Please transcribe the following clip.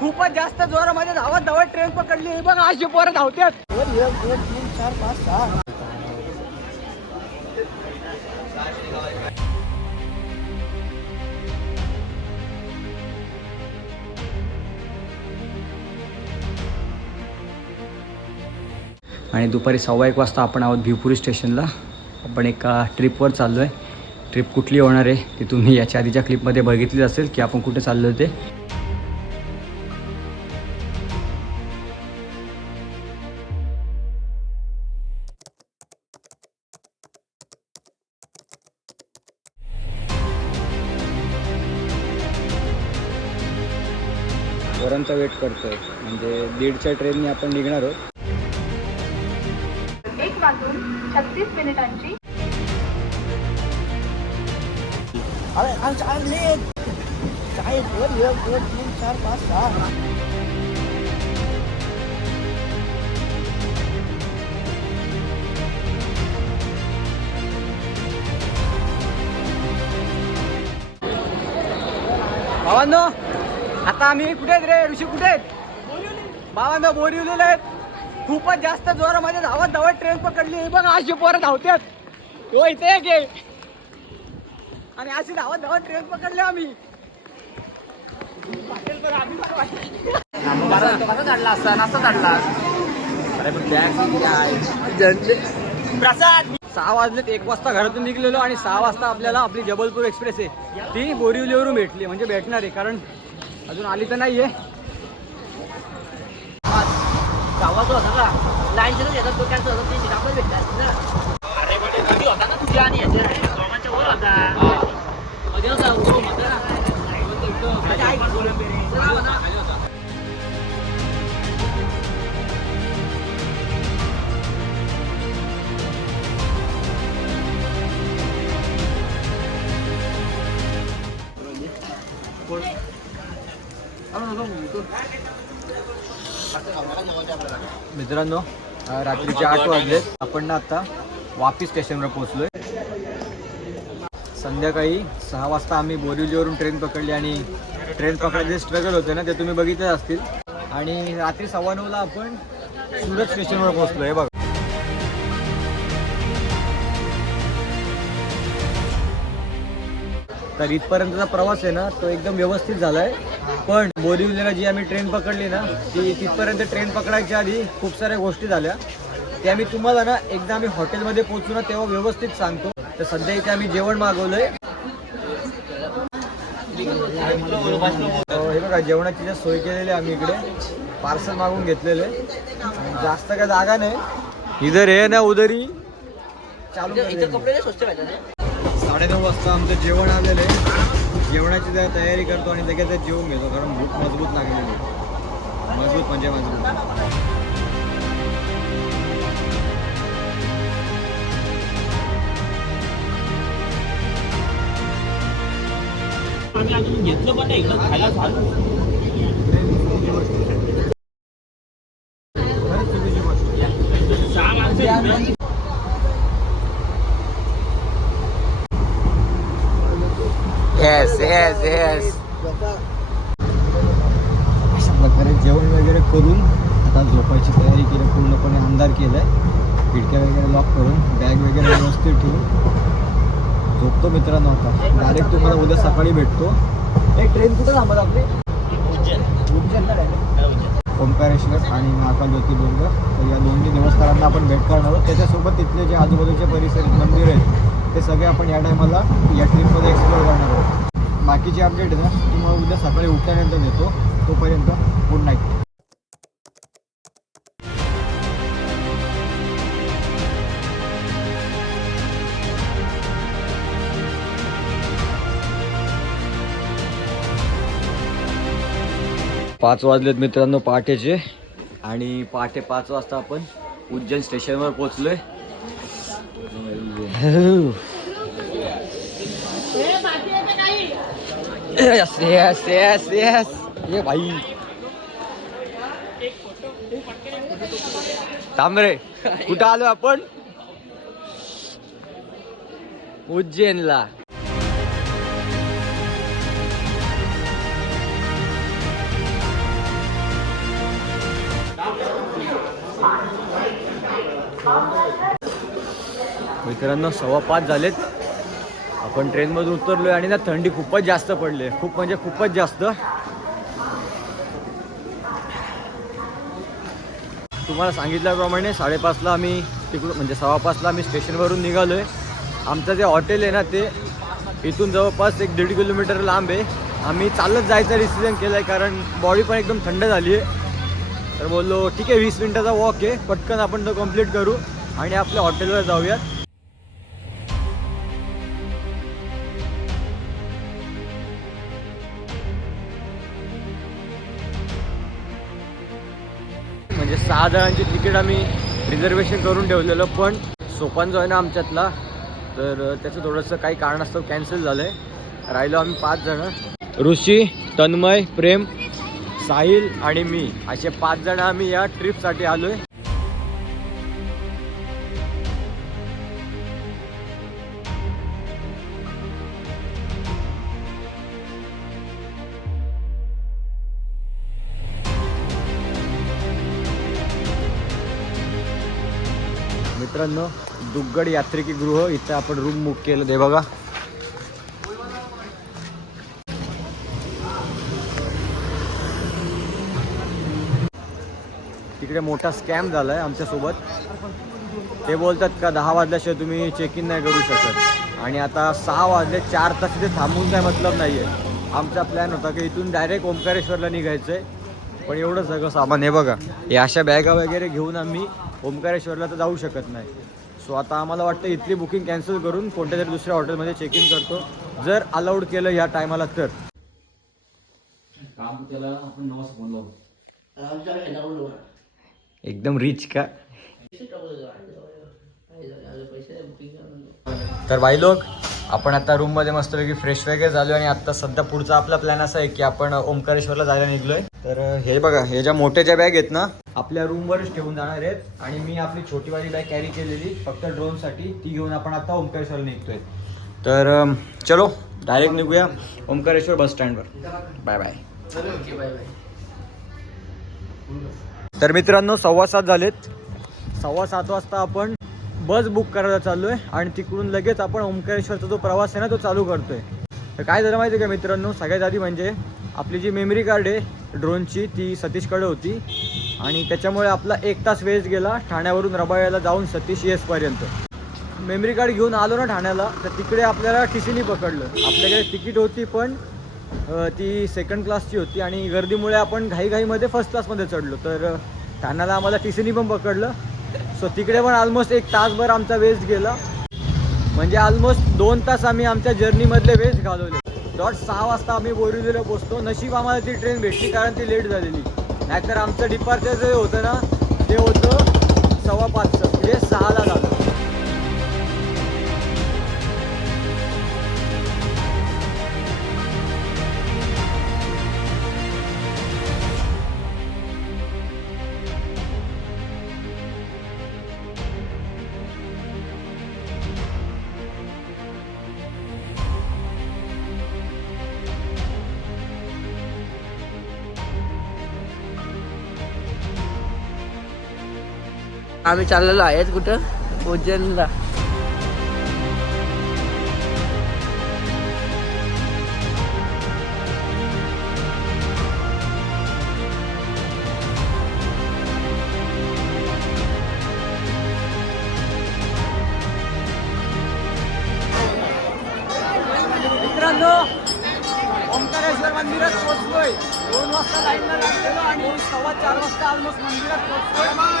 खूपच जास्त जोरामध्ये धावत धावत ट्रेन पकडली. हे बघा अशी पोरं धावतात. 1 2 3 4 5 6. आणि दुपारी 1:15 वाजता आपण आहोत भिवपुरी स्टेशनला. आपण एका ट्रिपवर चाललो आहे. ट्रिप कुठली होणार आहे ती तुम्ही याच्या आधीच्या क्लिपमध्ये बघितली असेल की आपण कुठे चाललो ते. वरांचा वेट करतोय म्हणजे 1:30च्या ट्रेनने आपण निघणार आहोत. 1:36 अरे काय 1 2 3 4 5 6. भावांनो आता आम्ही कुठे आहेत रे? ऋषी कुठे आहेत? भावांनो बोरिवलीला आहेत. खूपच जास्त जोरामध्ये धावत धावत ट्रेन पकडली. हे बघा अशी पोरं धावतात. हो इथे एक आहे आणि अशी धावत धावत ट्रेन पकडली आम्ही. काढला असता नाश्ता काढला. अरे पण प्रसाद 6 वाजलेत. 1 वाजता घरातून निघलेलो आणि 6 वाजता आपल्याला आपली जबलपूर एक्सप्रेस आहे ती बोरिवलीवरून भेटली. म्हणजे भेटणार आहे कारण अजून आली तर नाही आहे. गावात होता ना लाईनच येतात तो कॅन्सल होता ते आपण भेटतात ना. अरे म्हणजे कधी होता ना तुझ्या आणि याच्या दोघांच्या वर होता मध्ये होता तो होता ना. मित्रांनो रात्रीचे 8 वाजलेत. आपण ना आता वापी स्टेशनवर पोहोचलोय. संध्याकाळी 6 वाजता आम्ही बोरिवलीवरून ट्रेन पकडली आणि ट्रेन पकडायचे स्ट्रगल होते ना ते तुम्ही बघितले असतील. आणि रात्री 9:15ला आपण सुरत स्टेशनवर पोहोचलोय. बघा तर इथपर्यंतचा प्रवास आहे ना तो एकदम व्यवस्थित झाला आहे. पण बोरिवलीला जी आम्ही ट्रेन पकडली ना ती तिथपर्यंत ट्रेन पकडायच्या आधी खूप साऱ्या गोष्टी झाल्या. त्या मी तुम्हाला ना एकदा आम्ही हॉटेलमध्ये पोहोचू ना तेव्हा व्यवस्थित सांगतो. तर सध्या इथे आम्ही जेवण मागवलंय. हे बघा जेवणाची जी सोय केलेली आम्ही इकडे पार्सल मागून घेतलेले. जास्त काय जागा नाही. इधर हे ना उधरी चालू. 9:30 वाजता आमचं जेवण आलेलं आहे. जेवणाची जरा तयारी करतो आणि लगेच जेवून घेतो कारण भूक मजबूत लागलेली आहे. मजबूत म्हणजे मजबूत. घेतलं पण नाही खायला चालू. अशा प्रकारे जेवण वगैरे करून आता झोपायची तयारी केली. पूर्णपणे अंधार केलाय. खिडक्या वगैरे लॉक करून बॅग वगैरे व्यवस्थित ठेवून झोपतो मित्रांनो. आता डायरेक्ट तुम्हाला उद्या सकाळी भेटतो. एक ट्रेन कुठं थांबत आपली? उज्जैनला डायरेक्ट ओंकारेश्वर आणि महाकाल ज्योतिर्लिंग. तर या दोन्ही देवस्थानांना आपण भेट करणार आहोत. त्याच्यासोबत तिथले जे आजूबाजूचे परिसर मंदिर आहेत ते सगळे आपण या टायमाला या ट्रिपमध्ये एक्सप्लोअर करणार आहोत. बाकीची अपडेट आहे ना तुम्हाला उद्या सकाळी उठल्यानंतर देतो. तोपर्यंत गुड नाईट. पाच वाजलेत मित्रांनो पहाटेचे आणि पहाटे 5 वाजता आपण उज्जैन स्टेशनवर पोहोचलोय. यस यस यस यस ये भाई थांब रे. कुठं आलो आपण? उज्जैनला. मित्रांनो 5:15 झालेत. आपण ट्रेनमधून उतरलोय आणि ना थंडी खूपच जास्त पडली, खूप म्हणजे खूपच जास्त. तुम्हाला सांगितल्याप्रमाणे 5:30ला आम्ही तिकडून म्हणजे 5:15ला आम्ही स्टेशनवरून निघालोय. आमचं जे हॉटेल आहे ना ते इथून जवळपास 1-1.5 किलोमीटर लांब आहे. आम्ही चालत जायचा डिसिजन केला आहे कारण बॉडी पण एकदम थंड झाली आहे. तर बोललो ठीक आहे 20 मिनिटाचा वॉक आहे, पटकन आपण तो कंप्लीट करू आणि आपल्या हॉटेलवर जाऊयात. म्हणजे 6 जणांची तिकीट आम्ही रिझर्वेशन करून ठेवलेलं, पण सोपान जो आहे ना आमच्यातला तर त्याचं थोडंसं काही कारणास्तव कॅन्सल झालं आहे. राहिलो आम्ही 5 जणं, ऋषी, तन्मय, प्रेम, साहिल आणि मी, असे 5 जण आम्ही या ट्रिपसाठी आलो आहे. मित्रांनो दुग्गड यात्रिकी गृह इथं आपण रूम बुक केलं ते बघा. तिकडे मोठा स्कॅम झाला आहे आमच्यासोबत. ते बोलतात का 10 वाजल्याशिवाय तुम्ही चेक इन नाही करू शकत आणि आता 6 वाजले, 4 तास इथे थांबून काय मतलब नाही आहे. आमचा प्लॅन होता की इथून डायरेक्ट ओंकारेश्वरला निघायचं आहे, पण एवढं सगळं सामान हे बघा, हे अशा बॅगा वगैरे घेऊन आम्ही ओंकारेश्वरला तर जाऊ शकत नाही. सो आता आम्हाला वाटतं इथली बुकिंग कॅन्सल करून कोणत्या तरी दुसऱ्या हॉटेलमध्ये चेक इन करतो, जर अलाउड केलं ह्या टायमाला तर. काम त्याला आपण 9 फोन लावू. एकदम रिच का. तर भाई लोक आपण आता रूममध्ये मस्तपैकी फ्रेश वगैरे झालो आणि आता सध्या पुढचा आपला प्लॅन असा आहे की आपण ओंकारेश्वरला जायला निघलोय. तर हे बघा, हे ज्या मोठ्या ज्या बॅग आहेत ना आपल्या रूमवरच ठेवून जाणार आहेत आणि मी आपली छोटीवाली बॅग कॅरी केलेली फक्त ड्रोनसाठी, ती घेऊन आपण आता ओंकारेश्वरला निघतोय. तर चलो डायरेक्ट निघूया ओंकारेश्वर बस स्टँडवर. Bye bye. तर मित्रांनो 7:15 झालेत. 7:15 वाजता आपण बस बुक करायला चाललो आहे आणि तिकडून लगेच आपण ओंकारेश्वरचा जो प्रवास आहे ना तो चालू करतोय. तर काय झालं माहिती आहे का मित्रांनो, सगळ्यात आधी म्हणजे आपली जी मेमरी कार्ड आहे ड्रोनची ती सतीशकडे होती आणि त्याच्यामुळे आपला 1 तास वेस्ट गेला ठाण्यावरून रबाळ्याला जाऊन सतीश येसपर्यंत. मेमरी कार्ड घेऊन आलो ना ठाण्याला तर तिकडे आपल्याला TCने पकडलं. आपल्याकडे तिकीट होती पण ती सेकंड क्लासची होती आणि गर्दीमुळे आपण घाईघाईमध्ये फर्स्ट क्लासमध्ये चढलो. तर ठाण्याला आम्हाला TCने पण पकडलं. सो तिकडे पण ऑलमोस्ट 1 तासभर आमचा वेस्ट गेला, म्हणजे ऑलमोस्ट 2 तास आम्ही आमच्या जर्नीमधले वेस्ट घालवले. 6 वाजता आम्ही बोरिवलीला पोचतो. नशीब आम्हाला ती ट्रेन भेटली कारण ती लेट झालेली, नाहीतर आमचं डिपार्चर जे होतं ना ते होतं 5:15, म्हणजे 6ला झालं. आम्ही चाललेलो आहेत कुठं, उज्जैनला. मित्रांनो ओंकारेश्वर मंदिरात पोहोचलोय. 2 वाजता लाईनला लागलेलो आणि 4:15 वाजता ऑलमोस्ट मंदिरात पोहोचलोय.